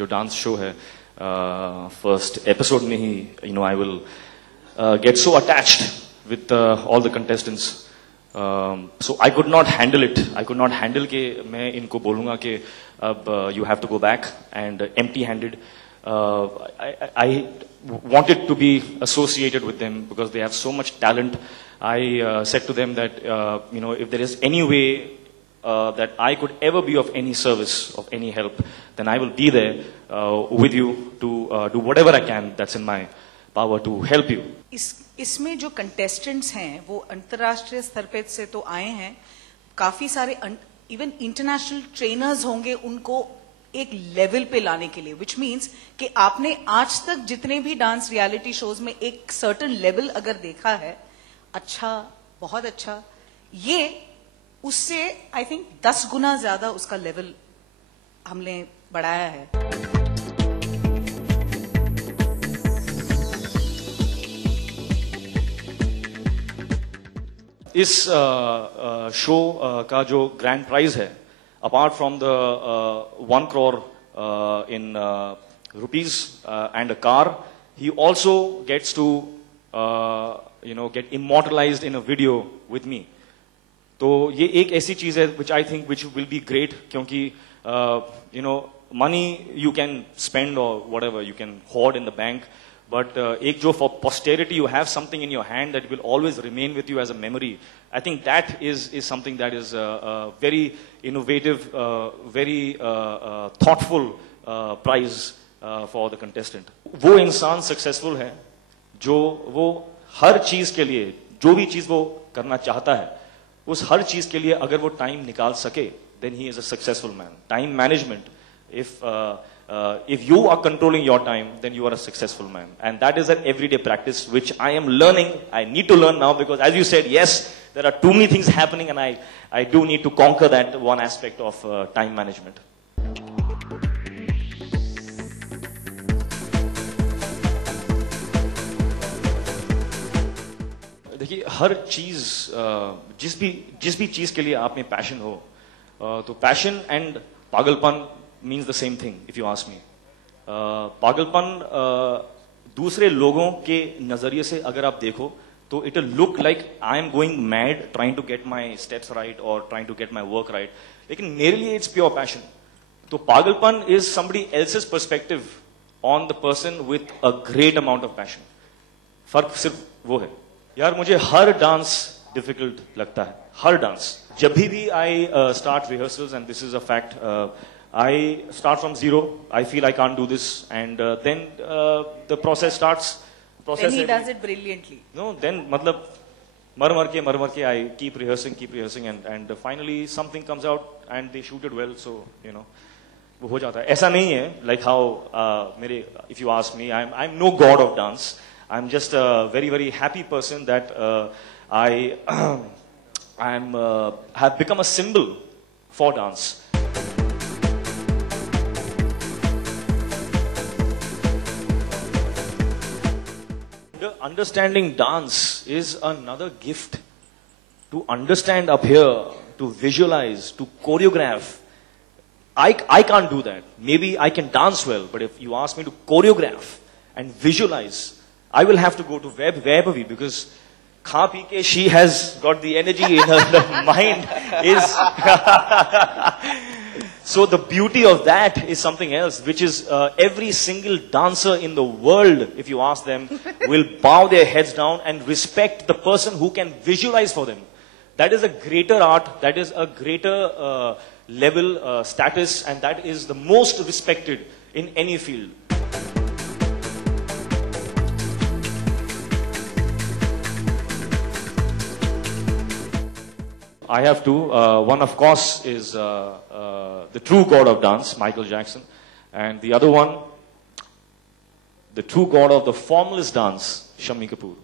जो dance show है first episode में ही I will get so attached with all the contestants. So I could not handle it. I could not handle कि मैं इनको बोलूँगा कि अब you have to go back and empty-handed. I wanted to be associated with them because they have so much talent. I said to them that if there is any way that I could ever be of any service, of any help, then I will be there with you to do whatever I can that's in my power to help you. इसमें जो contestants हैं वो अंतर्राष्ट्रीय स्तर पे से तो आए हैं, काफी सारे इवन इंटरनेशनल ट्रेनर्स होंगे उनको एक लेवल पे लाने के लिए, विच मीन्स कि आपने आज तक जितने भी डांस रियलिटी शोज में एक सर्टेन लेवल अगर देखा है, अच्छा, बहुत अच्छा, ये उससे आई थिंक 10 गुना ज्यादा उसका लेवल हमने बढ़ाया है. इस शो का जो ग्रैंड प्राइज है, apart from the 1 crore in rupees and a car, he also gets to get immortalized in a video with me. तो ये एक ऐसी चीज है which I think which will be great, क्योंकि money you can spend or whatever you can hoard in the bank, but एक जो for posterity you have something in your hand that will always remain with you as a memory. I think that is something that is very innovative, very thoughtful prize for the contestant. वो इंसान successful है जो वो हर चीज के लिए, जो भी चीज वो करना चाहता है, उस हर चीज के लिए अगर वो टाइम निकाल सके, then he is a successful man. Time management, if you are controlling your time, then you are a successful man. And that is an everyday practice which I am learning. I need to learn now because, as you said, yes, there are too many things happening, and I do need to conquer that one aspect of time management. देखिए, हर चीज जिस भी चीज के लिए आप में passion हो, तो पैशन एंड पागलपन means the same thing if you ask me. पागलपन दूसरे लोगों के नजरिए से अगर आप देखो तो it will look like I am going mad trying to get my steps right or trying to get my work right. लेकिन मेरे लिए it's pure passion. तो पागलपन is somebody else's perspective on the person with a great amount of passion. फर्क सिर्फ वो है. यार मुझे हर डांस डिफिकल्ट लगता है, हर डांस. जब भी I start rehearsals, and this is a fact, I start from zero. I feel I can't do this, and then the process starts. Then he does it brilliantly. No, then मतलब मर के I keep rehearsing, and finally something comes out and they shoot it well. So वो हो जाता है. ऐसा नहीं है like how if you ask me, I'm no god of dance. I'm just a very very happy person that I have become a symbol for dance. Understanding dance is another gift. To understand up here, to visualize, to choreograph. I can't do that. Maybe I can dance well, but if you ask me to choreograph and visualize, I will have to go to Vaibhavi because kha pi ke she has got the energy in her mind is so the beauty of that is something else, which is every single dancer in the world, if you ask them, will bow their heads down and respect the person who can visualize for them. That is a greater art, that is a greater level status, and that is the most respected in any field. I have two. One, of course, is the true god of dance, Michael Jackson. And the other one, the true god of the formless dance, Shammi Kapoor.